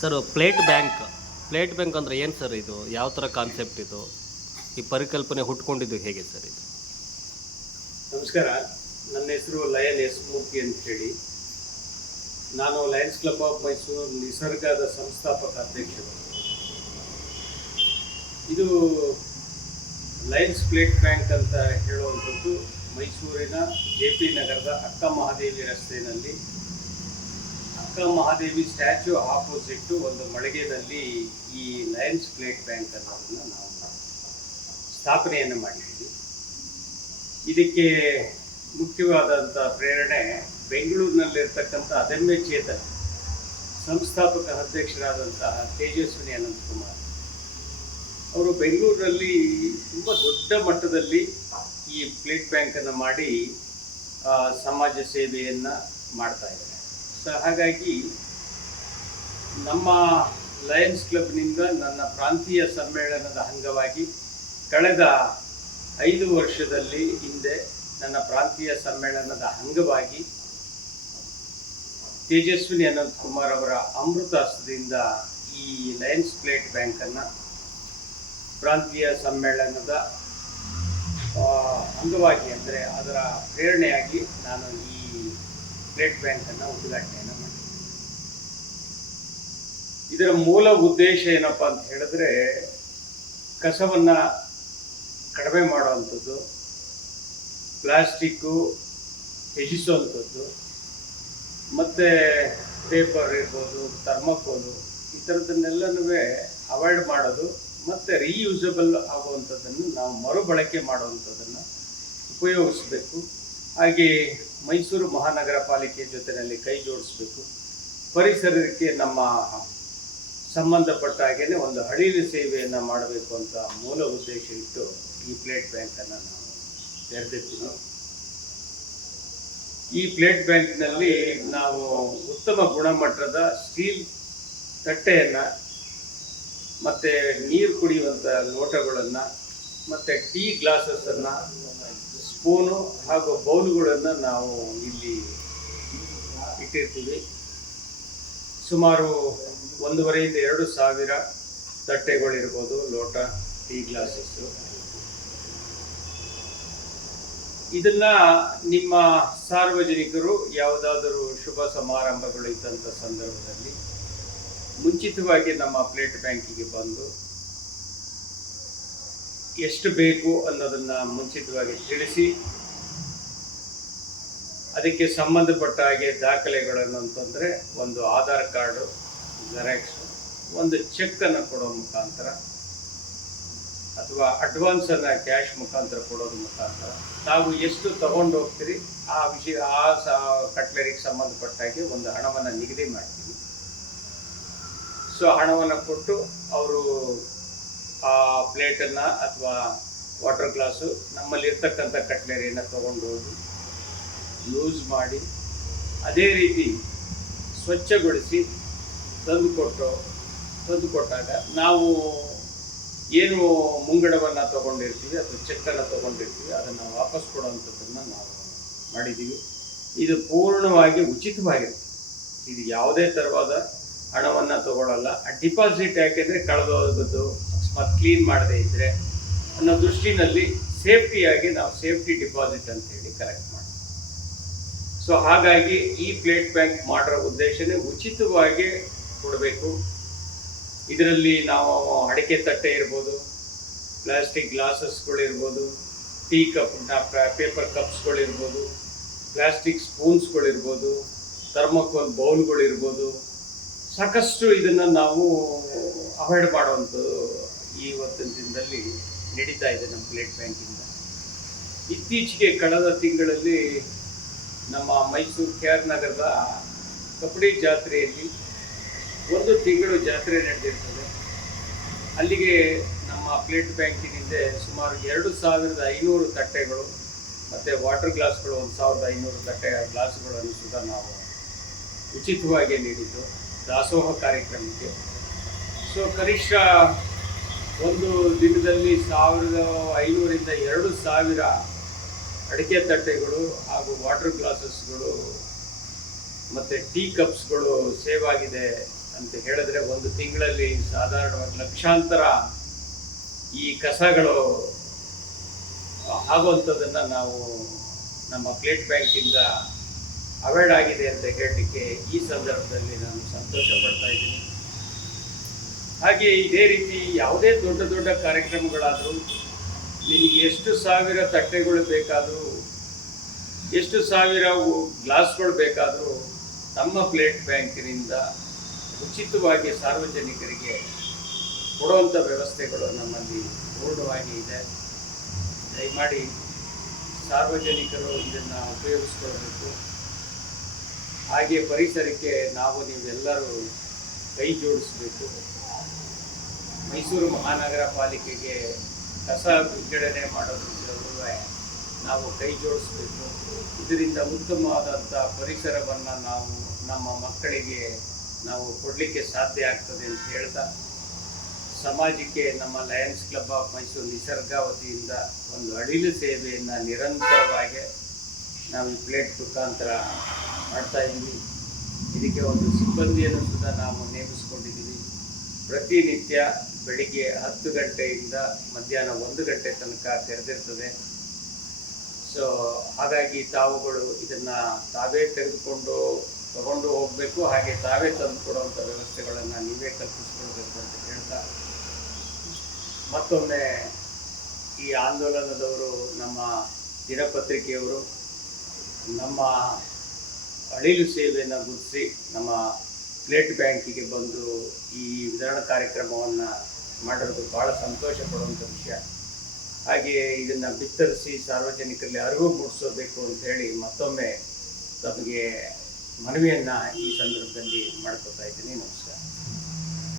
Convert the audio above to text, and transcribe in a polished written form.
Sir plate bank ಅಂದರೆ ಏನು sir ಇದು? ಯಾವ ಥರ ಕಾನ್ಸೆಪ್ಟ್ ಇದು? ಈ ಪರಿಕಲ್ಪನೆ ಹುಟ್ಕೊಂಡಿದ್ದು ಹೇಗೆ ಸರ್ ಇದು? ನಮಸ್ಕಾರ, ನನ್ನ ಹೆಸರು ಲಯನ್ ಎಸ್ ಮೂರ್ತಿ ಅಂತ ಹೇಳಿ. ನಾನು ಲಯನ್ಸ್ ಕ್ಲಬ್ ಆಫ್ ಮೈಸೂರು ನಿಸರ್ಗದ ಸಂಸ್ಥಾಪಕ ಅಧ್ಯಕ್ಷರು. ಇದು ಲಯನ್ಸ್ ಪ್ಲೇಟ್ ಬ್ಯಾಂಕ್ ಅಂತ ಹೇಳುವಂಥದ್ದು ಮೈಸೂರಿನ JP ನಗರದ ಅಕ್ಕ ಮಹಾದೇವಿ ರಸ್ತೆಯಲ್ಲಿ ಅಕ್ಕ ಮಹಾದೇವಿ ಸ್ಟ್ಯಾಚ್ಯೂ ಆಪೋಸಿಟ್ ಒಂದು ಮಳಿಗೆಯಲ್ಲಿ ಈ ಲಯನ್ಸ್ ಪ್ಲೇಟ್ ಬ್ಯಾಂಕ್ ಅನ್ನೋದನ್ನು ನಾವು ಸ್ಥಾಪನೆಯನ್ನು ಮಾಡಿದ್ದೀವಿ. ಇದಕ್ಕೆ ಮುಖ್ಯವಾದಂಥ ಪ್ರೇರಣೆ ಬೆಂಗಳೂರಿನಲ್ಲಿರ್ತಕ್ಕಂಥ ಅದಮ್ಯ ಚೇತನ ಸಂಸ್ಥಾಪಕ ಅಧ್ಯಕ್ಷರಾದಂತಹ ತೇಜಸ್ವಿನಿ ಅನಂತಕುಮಾರ್ ಅವರು ಬೆಂಗಳೂರಿನಲ್ಲಿ ತುಂಬ ದೊಡ್ಡ ಮಟ್ಟದಲ್ಲಿ ಈ ಪ್ಲೇಟ್ ಬ್ಯಾಂಕನ್ನು ಮಾಡಿ ಸಮಾಜ ಸೇವೆಯನ್ನು ಮಾಡ್ತಾ ಇದ್ದಾರೆ. ಸೊ ಹಾಗಾಗಿ ನಮ್ಮ ಲಯನ್ಸ್ ಕ್ಲಬ್ನಿಂದ ನನ್ನ ಪ್ರಾಂತೀಯ ಸಮ್ಮೇಳನದ ಅಂಗವಾಗಿ ಕಳೆದ 5 ವರ್ಷದಲ್ಲಿ ಹಿಂದೆ ನನ್ನ ಪ್ರಾಂತೀಯ ಸಮ್ಮೇಳನದ ಅಂಗವಾಗಿ ತೇಜಸ್ವಿನಿ ಅನಂತಕುಮಾರ್ ಅವರ ಅಮೃತ ಹಸ್ತದಿಂದ ಈ ಲಯನ್ಸ್ ಪ್ಲೇಟ್ ಬ್ಯಾಂಕನ್ನು ಪ್ರಾಂತೀಯ ಸಮ್ಮೇಳನದ ಅಂಗವಾಗಿ ಅಂದರೆ ಅದರ ಪ್ರೇರಣೆಯಾಗಿ ನಾನು ಈ ಪ್ಲೇಟ್ ಬ್ಯಾಂಕನ್ನು ಉದ್ಘಾಟನೆಯನ್ನು ಮಾಡಿದ್ದೆ. ಇದರ ಮೂಲ ಉದ್ದೇಶ ಏನಪ್ಪ ಅಂತ ಹೇಳಿದ್ರೆ ಕಸವನ್ನು ಕಡಿಮೆ ಮಾಡುವಂಥದ್ದು, ಪ್ಲಾಸ್ಟಿಕ್ಕು ತ್ಯಜಿಸುವಂಥದ್ದು, ಮತ್ತು ಪೇಪರ್ ಇರ್ಬೋದು, ಥರ್ಮಕೋಲು ಈ ಥರದನ್ನೆಲ್ಲನೂ ಅವಾಯ್ಡ್ ಮಾಡೋದು, ಮತ್ತು ರೀಯೂಸಬಲ್ ಆಗುವಂಥದ್ದನ್ನು ನಾವು ಮರುಬಳಕೆ ಮಾಡುವಂಥದ್ದನ್ನು ಉಪಯೋಗಿಸಬೇಕು. ಹಾಗೆ ಮೈಸೂರು ಮಹಾನಗರ ಪಾಲಿಕೆ ಜೊತೆಯಲ್ಲಿ ಕೈ ಜೋಡಿಸ್ಬೇಕು. ಪರಿಸರಕ್ಕೆ ನಮ್ಮ ಸಂಬಂಧಪಟ್ಟ ಹಾಗೆಯೇ ಒಂದು ಹಳಿಲು ಸೇವೆಯನ್ನು ಮಾಡಬೇಕು ಅಂತ ಮೂಲ ಉದ್ದೇಶ ಇಟ್ಟು ಈ ಪ್ಲೇಟ್ ಬ್ಯಾಂಕನ್ನು ನಾವು ತೆರೆದಿರ್ತೀವಿ. ಈ ಪ್ಲೇಟ್ ಬ್ಯಾಂಕ್ನಲ್ಲಿ ನಾವು ಉತ್ತಮ ಗುಣಮಟ್ಟದ ಸ್ಟೀಲ್ ತಟ್ಟೆಯನ್ನು ಮತ್ತು ನೀರು ಕುಡಿಯುವಂಥ ಲೋಟಗಳನ್ನು ಮತ್ತು ಟೀ ಗ್ಲಾಸಸ್ಸನ್ನು, ಸ್ಪೂನು ಹಾಗೂ ಬೌಲುಗಳನ್ನು ನಾವು ಇಲ್ಲಿ ಇಟ್ಟಿರ್ತೀವಿ. ಸುಮಾರು 1,500 to 2,000 ತಟ್ಟೆಗಳಿರ್ಬೋದು, ಲೋಟ, ಟೀ ಗ್ಲಾಸಸ್ಸು. ಇದನ್ನು ನಿಮ್ಮ ಸಾರ್ವಜನಿಕರು ಯಾವುದಾದರೂ ಶುಭ ಸಮಾರಂಭಗಳು ಇದ್ದಂಥ ಸಂದರ್ಭದಲ್ಲಿ ಮುಂಚಿತವಾಗಿ ನಮ್ಮ ಪ್ಲೇಟ್ ಬ್ಯಾಂಕಿಗೆ ಬಂದು ಎಷ್ಟು ಬೇಕು ಅನ್ನೋದನ್ನು ಮುಂಚಿತವಾಗಿ ತಿಳಿಸಿ ಅದಕ್ಕೆ ಸಂಬಂಧಪಟ್ಟ ಹಾಗೆ ದಾಖಲೆಗಳನ್ನು ಅಂತಂದರೆ ಒಂದು ಆಧಾರ್ ಕಾರ್ಡು, ಜೆರಾಕ್ಸ್, ಒಂದು ಚೆಕ್ಕನ್ನು ಕೊಡೋ ಮುಖಾಂತರ ಅಥವಾ ಅಡ್ವಾನ್ಸನ್ನು ಕ್ಯಾಶ್ ಮುಖಾಂತರ ಕೊಡೋದ್ರ ಮುಖಾಂತರ ನಾವು ಎಷ್ಟು ತಗೊಂಡು ಹೋಗ್ತೀರಿ ಆ ಕಟ್ಲರಿಗೆ ಸಂಬಂಧಪಟ್ಟಾಗೆ ಒಂದು ಹಣವನ್ನು ನಿಗದಿ ಮಾಡ್ತೀವಿ. ಸೊ ಹಣವನ್ನು ಕೊಟ್ಟು ಅವರು ಆ ಪ್ಲೇಟನ್ನು ಅಥವಾ ವಾಟರ್ ಗ್ಲಾಸು ನಮ್ಮಲ್ಲಿರ್ತಕ್ಕಂಥ ಕಟ್ಲರಿಯನ್ನು ತೊಗೊಂಡು ಹೋಗಿ ಯೂಸ್ ಮಾಡಿ ಅದೇ ರೀತಿ ಸ್ವಚ್ಛಗೊಳಿಸಿ ತಂದುಕೊಟ್ಟಾಗ ನಾವು ಏನು ಮುಂಗಡವನ್ನು ತೊಗೊಂಡಿರ್ತೀವಿ ಅಥವಾ ಚೆಕ್ಕನ್ನು ತೊಗೊಂಡಿರ್ತೀವಿ ಅದನ್ನು ವಾಪಸ್ ಕೊಡುವಂಥದ್ದನ್ನು ನಾವು ಮಾಡಿದ್ದೀವಿ. ಇದು ಪೂರ್ಣವಾಗಿ ಉಚಿತವಾಗಿರುತ್ತೆ. ಇದು ಯಾವುದೇ ಥರವಾದ ಹಣವನ್ನು ತಗೊಳ್ಳಲ್ಲ. ಡಿಪಾಸಿಟ್ ಯಾಕೆಂದರೆ ಕಳೆದೋಗೋದು ಅಕಸ್ಮಾತ್ ಕ್ಲೀನ್ ಮಾಡದೇ ಇದ್ದರೆ ಅನ್ನೋ ದೃಷ್ಟಿನಲ್ಲಿ ಸೇಫ್ಟಿಯಾಗಿ ನಾವು ಸೇಫ್ಟಿ ಡಿಪಾಸಿಟ್ ಅಂತೇಳಿ ಕಲೆಕ್ಟ್ ಮಾಡ್ತೀವಿ. ಸೊ ಹಾಗಾಗಿ ಈ ಪ್ಲೇಟ್ ಬ್ಯಾಂಕ್ ಮಾಡಿರೋ ಉದ್ದೇಶನೇ ಉಚಿತವಾಗಿ ಕೊಡಬೇಕು. ಇದರಲ್ಲಿ ನಾವು ಅಡಿಕೆ ತಟ್ಟೆ ಇರ್ಬೋದು, ಪ್ಲಾಸ್ಟಿಕ್ ಗ್ಲಾಸಸ್ಗಳಿರ್ಬೋದು, ಟೀ ಕಪ್ ಪೇಪರ್ ಕಪ್ಸ್ಗಳಿರ್ಬೋದು, ಪ್ಲಾಸ್ಟಿಕ್ ಸ್ಪೂನ್ಸ್ಗಳಿರ್ಬೋದು, ಥರ್ಮಕೋಲ್ ಬೌಲ್ಗಳಿರ್ಬೋದು, ಸಾಕಷ್ಟು ಇದನ್ನು ನಾವು ಅವಾಯ್ಡ್ ಮಾಡುವಂಥದ್ದು ಇವತ್ತಿನ ದಿನದಲ್ಲಿ ನಡೀತಾ ಇದೆ ನಮ್ಮ ಪ್ಲೇಟ್ ಬ್ಯಾಂಕಿಂದ. ಇತ್ತೀಚೆಗೆ ಕಳೆದ ತಿಂಗಳಲ್ಲಿ ನಮ್ಮ ಮೈಸೂರು KR ನಗರದ ಕಪಡಿ ಜಾತ್ರೆಯಲ್ಲಿ 1 ತಿಂಗಳು ಜಾತ್ರೆ ನಡೆದಿರ್ತದೆ. ಅಲ್ಲಿಗೆ ನಮ್ಮ ಪ್ಲೇಟ್ ಬ್ಯಾಂಕಿನಿಂದ ಸುಮಾರು 2,500 ತಟ್ಟೆಗಳು ಮತ್ತು ವಾಟರ್ ಗ್ಲಾಸ್ಗಳು 1,500 ಗ್ಲಾಸ್ಗಳನ್ನು ಸುಧಾ ನಾವು ಉಚಿತವಾಗಿ ನೀಡಿದ್ದು ದಾಸೋಹ ಕಾರ್ಯಕ್ರಮಕ್ಕೆ. ಸೊ ಕನಿಷ್ಠ ಒಂದು ದಿನದಲ್ಲಿ 1,500 ರಿಂದ 2,000 ಅಡಿಕೆ ತಟ್ಟೆಗಳು ಹಾಗೂ ವಾಟರ್ ಗ್ಲಾಸಸ್ಗಳು ಮತ್ತು ಟೀ ಕಪ್ಸ್ಗಳು ಸೇವ್ ಆಗಿದೆ ಅಂತ ಹೇಳಿದ್ರೆ ಒಂದು ತಿಂಗಳಲ್ಲಿ ಸಾಧಾರಣವಾಗಿ ಲಕ್ಷಾಂತರ ಈ ಕಸಗಳು ಆಗುವಂಥದ್ದನ್ನು ನಾವು ನಮ್ಮ ಪ್ಲೇಟ್ ಬ್ಯಾಂಕಿಂದ ಅವಾಯ್ಡ್ ಆಗಿದೆ ಅಂತ ಹೇಳಲಿಕ್ಕೆ ಈ ಸಂದರ್ಭದಲ್ಲಿ ನಾನು ಸಂತೋಷ ಪಡ್ತಾ ಇದ್ದೀನಿ. ಹಾಗೆ ಇದೇ ರೀತಿ ಯಾವುದೇ ದೊಡ್ಡ ದೊಡ್ಡ ಕಾರ್ಯಕ್ರಮಗಳಾದರೂ ನಿಮಗೆ ಎಷ್ಟು ಸಾವಿರ ತಟ್ಟೆಗಳು ಬೇಕಾದರೂ ಎಷ್ಟು ಸಾವಿರ ಗ್ಲಾಸ್ಗಳು ಬೇಕಾದರೂ ನಮ್ಮ ಪ್ಲೇಟ್ ಬ್ಯಾಂಕಿನಿಂದ ಉಚಿತವಾಗಿ ಸಾರ್ವಜನಿಕರಿಗೆ ಕೊಡುವಂಥ ವ್ಯವಸ್ಥೆಗಳು ನಮ್ಮಲ್ಲಿ ಪೂರ್ಣವಾಗಿ ಇದೆ. ದಯಮಾಡಿ ಸಾರ್ವಜನಿಕರು ಇದನ್ನು ಉಪಯೋಗಿಸ್ಕೊಳ್ಬೇಕು. ಹಾಗೆ ಪರಿಸರಕ್ಕೆ ನೀವೆಲ್ಲರೂ ಕೈ ಜೋಡಿಸಬೇಕು. ಮೈಸೂರು ಮಹಾನಗರ ಪಾಲಿಕೆಗೆ ಕಸ ವಿಂಗಡಣೆ ಮಾಡೋದ್ರಿಂದ ನಾವು ಕೈ ಜೋಡಿಸಬೇಕು. ಇದರಿಂದ ಉತ್ತಮವಾದಂಥ ಪರಿಸರವನ್ನು ನಾವು ನಮ್ಮ ಮಕ್ಕಳಿಗೆ ನಾವು ಕೊಡಲಿಕ್ಕೆ ಸಾಧ್ಯ ಆಗ್ತದೆ ಅಂತ ಹೇಳ್ತಾ, ಸಮಾಜಕ್ಕೆ ನಮ್ಮ ಲಯನ್ಸ್ ಕ್ಲಬ್ ಆಫ್ ಮೈಸೂರು ನಿಸರ್ಗ ವತಿಯಿಂದ ಒಂದು ಅಳಿಲು ಸೇವೆಯನ್ನು ನಿರಂತರವಾಗಿ ನಾವು ಈ ಪ್ಲೇಟ್ ಮುಖಾಂತರ ಮಾಡ್ತಾ ಇದ್ದೀವಿ. ಇದಕ್ಕೆ ಒಂದು ಸಿಬ್ಬಂದಿಯನ್ನು ಸುಧಾ ನಾವು ನೇಮಿಸಿಕೊಂಡಿದ್ದೀವಿ. ಪ್ರತಿನಿತ್ಯ ಬೆಳಿಗ್ಗೆ 10 ಗಂಟೆಯಿಂದ ಮಧ್ಯಾಹ್ನ 1 ಗಂಟೆ ತನಕ ತೆರೆದಿರ್ತದೆ. ಸೊ ಹಾಗಾಗಿ ತಾವುಗಳು ಇದನ್ನು ತಾವೇ ತಗೊಂಡು ಹೋಗಬೇಕು. ಹಾಗೆ ತಾವೇ ತಂದು ಕೊಡುವಂಥ ವ್ಯವಸ್ಥೆಗಳನ್ನು ನೀವೇ ಕಲ್ಪಿಸ್ಕೊಳ್ಬೇಕು ಅಂತ ಹೇಳ್ತಾ, ಮತ್ತೊಮ್ಮೆ ಈ ಆಂದೋಲನದವರು, ನಮ್ಮ ದಿನಪತ್ರಿಕೆಯವರು ನಮ್ಮ ಅಳಿಲು ಸೇವೆಯನ್ನು ಗುರುತಿಸಿ ನಮ್ಮ ಪ್ಲೇಟ್ ಬ್ಯಾಂಕಿಗೆ ಬಂದು ಈ ವಿತರಣಾ ಕಾರ್ಯಕ್ರಮವನ್ನು ಮಾಡಿರೋದು ಭಾಳ ಸಂತೋಷ ಪಡುವಂಥ ವಿಷಯ. ಹಾಗೆಯೇ ಇದನ್ನು ಬಿತ್ತರಿಸಿ ಸಾರ್ವಜನಿಕರಲ್ಲಿ ಅರಿವು ಮೂಡಿಸಬೇಕು ಅಂತ ಹೇಳಿ ಮತ್ತೊಮ್ಮೆ ತಮಗೆ ಮನವಿಯನ್ನು ಈ ಸಂದರ್ಭದಲ್ಲಿ ಮಾಡ್ಕೊತಾ ಇದ್ದೀನಿ. ನಮಸ್ಕಾರ.